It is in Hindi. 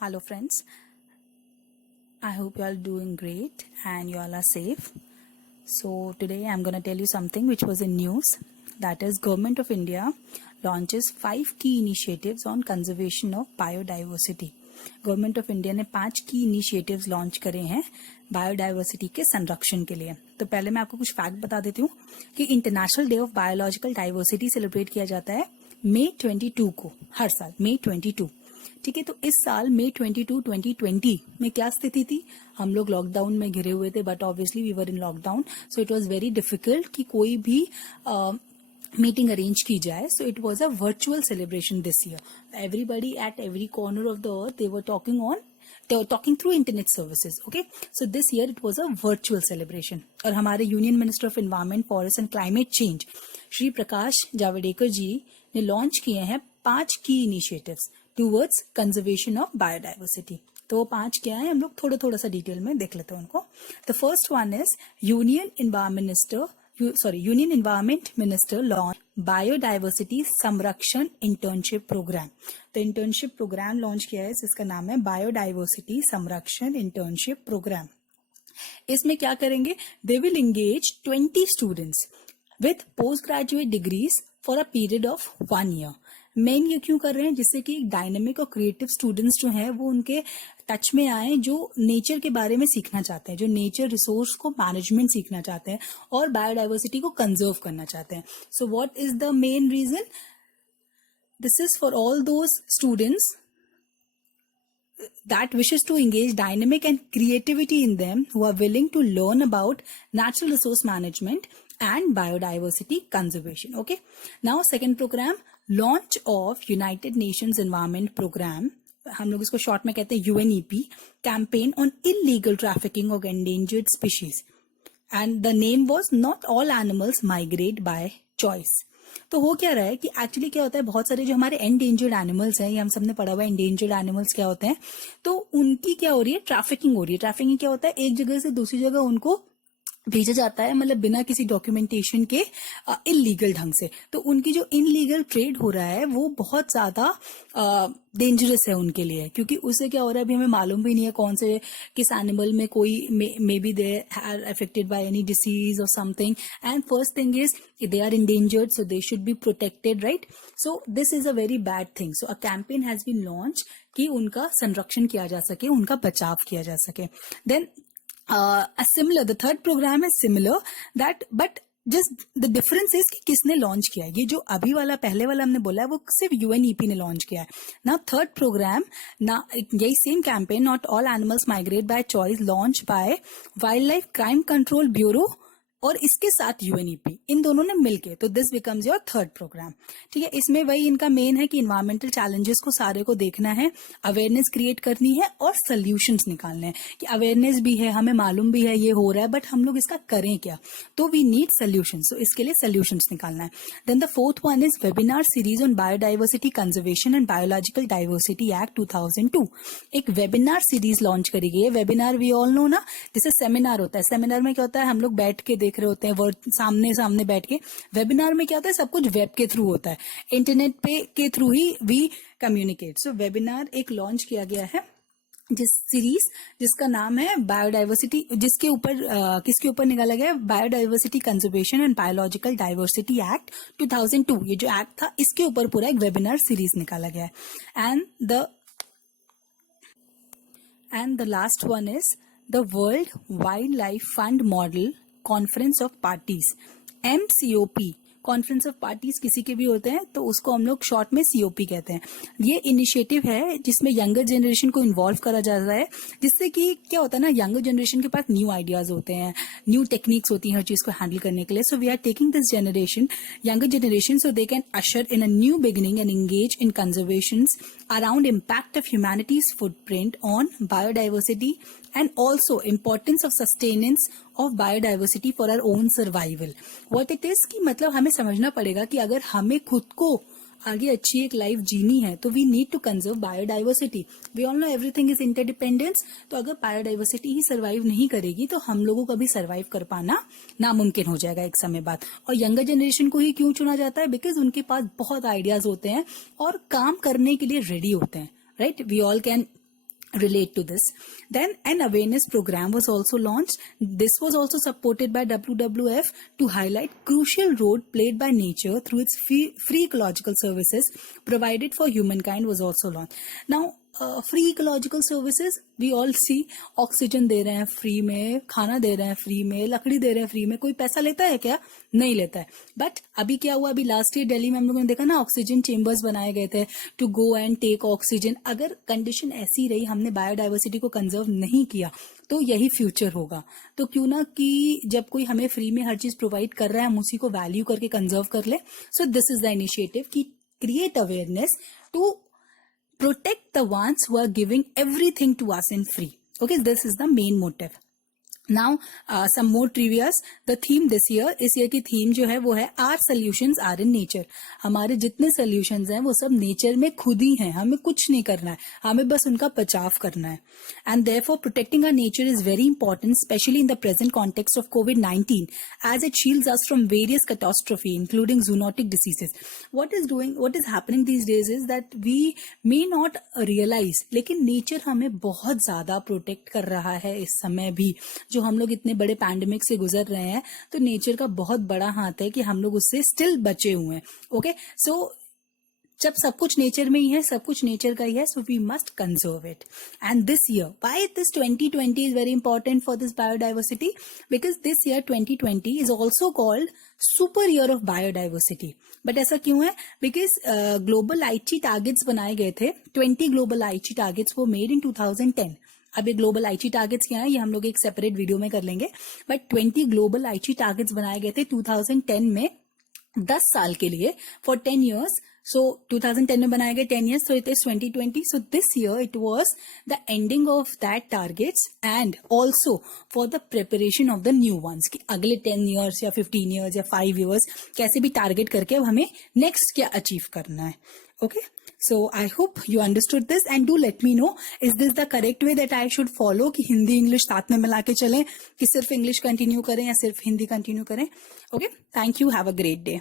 Hello friends, I hope you all doing great and you all are safe. So today I'm going to tell you something which was in news, that is Government of India launches 5 key initiatives on conservation of biodiversity. Government of India ने 5 की इनिशिएटिव्स लॉन्च करे हैं बायोडाइवर्सिटी के संरक्षण के लिए। तो पहले मैं आपको कुछ फैक्ट बता देती हूँ कि international day of biological diversity celebrate किया जाता है मई 22 को, हर साल मई 22। ठीक है, तो इस साल मई 22 2020 में क्या स्थिति थी? हम लोग लॉकडाउन में घिरे हुए थे, but obviously we were in lockdown, so it was very difficult कि कोई भी मीटिंग अरेंज की जाए. So it was a virtual celebration this year. Everybody at every corner of the earth they were talking through internet services. Okay, so this year it was a virtual celebration. और हमारे union minister of environment, forest and climate change Shri Prakash Javadekar ji ने लॉन्च किए हैं 5 की initiatives towards conservation of biodiversity. तो वो 5 क्या है, हम लोग थोड़ा सा डिटेल में देख लेते हैं उनको. The first one is union environment minister launch biodiversity संरक्षण इंटर्नशिप प्रोग्राम. तो इंटर्नशिप प्रोग्राम लॉन्च किया है जिसका नाम है बायोडाइवर्सिटी संरक्षण इंटर्नशिप प्रोग्राम. इसमें क्या करेंगे? They will engage 20 students with post graduate degrees for a period of 1 year. Main ये क्यों कर रहे हैं? जिससे कि डायनेमिक और क्रिएटिव स्टूडेंट्स जो हैं वो उनके टच में आए, जो नेचर के बारे में सीखना चाहते हैं, जो नेचर रिसोर्स को मैनेजमेंट सीखना चाहते हैं और बायोडाइवर्सिटी को कंजर्व करना चाहते हैं. So what is the main reason? This is for all those students that wishes to engage dynamic and creativity in them, who are willing to learn about natural resource management and biodiversity conservation. Okay, now second program, launch of United Nations Environment Program, हम लोग इसको शॉर्ट में कहते हैं UNEP, campaign on illegal trafficking of endangered species, and the name was Not All Animals Migrate by Choice. तो हो क्या रहा है कि एक्चुअली क्या होता है, बहुत सारे जो हमारे एंडेंजर्ड एनिमल्स हैं, ये हम सबने पढ़ा हुआ है एंडेंजर्ड एनिमल्स क्या होते हैं, तो उनकी क्या हो रही है? ट्रैफिकिंग हो रही है. ट्रैफिकिंग क्या होता है? एक जगह से दूसरी जगह उनको भेजा जाता है, मतलब बिना किसी डॉक्यूमेंटेशन के, इलीगल ढंग से. तो उनकी जो इनलीगल ट्रेड हो रहा है वो बहुत ज्यादा डेंजरस है उनके लिए, क्योंकि उससे क्या हो रहा है अभी हमें मालूम भी नहीं है कौन से किस एनिमल में कोई may be they are affected by any disease और something. And first thing is they are endangered, so they should be protected, right? So this is a very bad thing. So a campaign has been launch कि उनका संरक्षण किया जा सके, उनका बचाव किया जा सके. Then the third program is similar, but just the difference is कि किसने लॉन्च किया है. ये जो अभी वाला पहले वाला हमने बोला है वो सिर्फ UNEP ने लॉन्च किया है. ना थर्ड प्रोग्राम, ना यही same campaign, not all animals migrate by choice, launch by wildlife crime control bureau और इसके साथ UNEP, इन दोनों ने मिलके, तो this becomes your third programme. ठीक है, इसमें वही इनका मेन है कि इन्वायरमेंटल चैलेंजेस को सारे को देखना है, अवेयरनेस क्रिएट करनी है और सोल्यूशंस निकालने हैं. कि अवेयरनेस भी है, हमें मालूम भी है ये हो रहा है, बट हम लोग इसका करें क्या? तो वी नीड सोल्यूशंस. सो इसके लिए सोल्यूशंस निकालना है. Then the fourth one is webinar series on biodiversity conservation and biological diversity act 2002. एक वेबिनार सीरीज लॉन्च करी गई है. वेबिनार वी ऑल नो ना, जैसे सेमिनार होता है. सेमिनार में क्या होता है, हम लोग बैठ के देख रहे होते हैं, वर्ड सामने बैठ के. वेबिनार में क्या होता है, सब कुछ वेब के थ्रू होता है, इंटरनेट पे के थ्रू ही वी कम्युनिकेट. सो वेबिनार एक लॉन्च किया गया है जिस सीरीज जिसका नाम है बायोडाइवर्सिटी, जिसके ऊपर किसके ऊपर निकाला गया है? Biodiversity conservation and biological diversity act 2002. ये जो एक्ट था इसके ऊपर पूरा एक वेबिनार सीरीज निकाला गया है. And the last one is the world wild life fund model conference of parties, MCOP. Conference of parties किसी के भी होते हैं तो उसको हम लोग शॉर्ट में COP कहते हैं. ये इनिशिएटिव है जिसमें यंगर जनरेशन को इन्वॉल्व करा जाता है, जिससे कि क्या होता है ना, यंगर जनरेशन के पास न्यू आइडियाज होते हैं, न्यू टेक्निक्स होती हैं हर चीज को हैंडल करने के लिए. So we are taking this younger generation so they can usher in a new beginning and engage in conservation around impact of humanities footprint on biodiversity and also importance of sustenance of biodiversity for our own survival. What it is कि मतलब हमें समझना पड़ेगा कि अगर हमें खुद को आगे अच्छी एक लाइफ जीनी है तो we need to conserve biodiversity. We all know everything is interdependence. तो अगर बायोडाइवर्सिटी ही सर्वाइव नहीं करेगी तो हम लोगों को भी सर्वाइव कर पाना नामुमकिन हो जाएगा एक समय बाद. और यंगर जनरेशन को ही क्यों चुना जाता है? बिकॉज उनके पास बहुत आइडियाज होते हैं और काम करने के लिए रेडी होते हैं, right? We all can relate to this. Then an awareness program was also launched. This was also supported by WWF to highlight crucial role played by nature through its free ecological services provided for humankind was also launched. Now free ecological services we all see, oxygen दे रहे हैं फ्री में, खाना दे रहे हैं फ्री में, लकड़ी दे रहे हैं फ्री में, कोई पैसा लेता है क्या? नहीं लेता है. बट अभी क्या हुआ, अभी लास्ट ईयर दिल्ली में हम लोगों ने देखा ना, ऑक्सीजन चेम्बर्स बनाए गए थे to go and take oxygen. अगर कंडीशन ऐसी रही, हमने बायोडाइवर्सिटी को कंजर्व नहीं किया, तो यही फ्यूचर होगा. तो क्यों ना कि जब कोई हमें फ्री में हर चीज प्रोवाइड कर रहा है, हम उसी को वैल्यू करके कंजर्व कर ले. So this is the initiative की create awareness to protect the ones who are giving everything to us in free. Okay, this is the main motive. Now some more trivias. The theme this year, इस year की theme जो है वो है our solutions are in nature. हमारे जितने solutions हैं वो सब nature में खुद ही हैं, हमें कुछ नहीं करना है, हमें बस उनका बचाव करना है. And therefore protecting our nature is very important, especially in the present context of COVID-19, as it shields us from various catastrophe including zoonotic diseases. What is happening these days is that we may not realize, लेकिन nature हमें बहुत ज्यादा protect कर रहा है इस समय भी. जो हम लोग इतने बड़े पैंडेमिक से गुजर रहे हैं, तो नेचर का बहुत बड़ा हाथ है कि हम लोग उससे स्टिल बचे हुए हैं. ओके, सो जब सब कुछ नेचर में ही है, सब कुछ नेचर का ही है, so we must conserve it. And this year, why this 2020 is very important for this biodiversity? Because this year 2020 is also called super year of biodiversity. But ऐसा क्यों है? बिकॉज ग्लोबल आईची टारगेट्स बनाए गए थे, 20 ग्लोबल आईची टारगेट्स वो मेड इन 2010. अब ये ग्लोबल आईची टारगेट्स क्या है, ये हम लोग एक सेपरेट वीडियो में कर लेंगे. बट 20 ग्लोबल आईची टारगेट्स बनाए गए थे 2010 में, 10 साल के लिए, फॉर 10 years. So 2010 में बनाए गए 10 years, so it is 2020. So this year it was the ending of that targets and also for the preparation of the new ones, कि अगले 10 years या 15 years या 5 years कैसे भी टारगेट करके अब हमें नेक्स्ट क्या अचीव करना है. Okay, so I hope you understood this and do let me know, is this the correct way that I should follow, कि हिंदी इंग्लिश साथ में मिला के चलें, कि सिर्फ इंग्लिश कंटिन्यू करें या सिर्फ हिंदी कंटिन्यू करें. Okay, thank you, have a great day.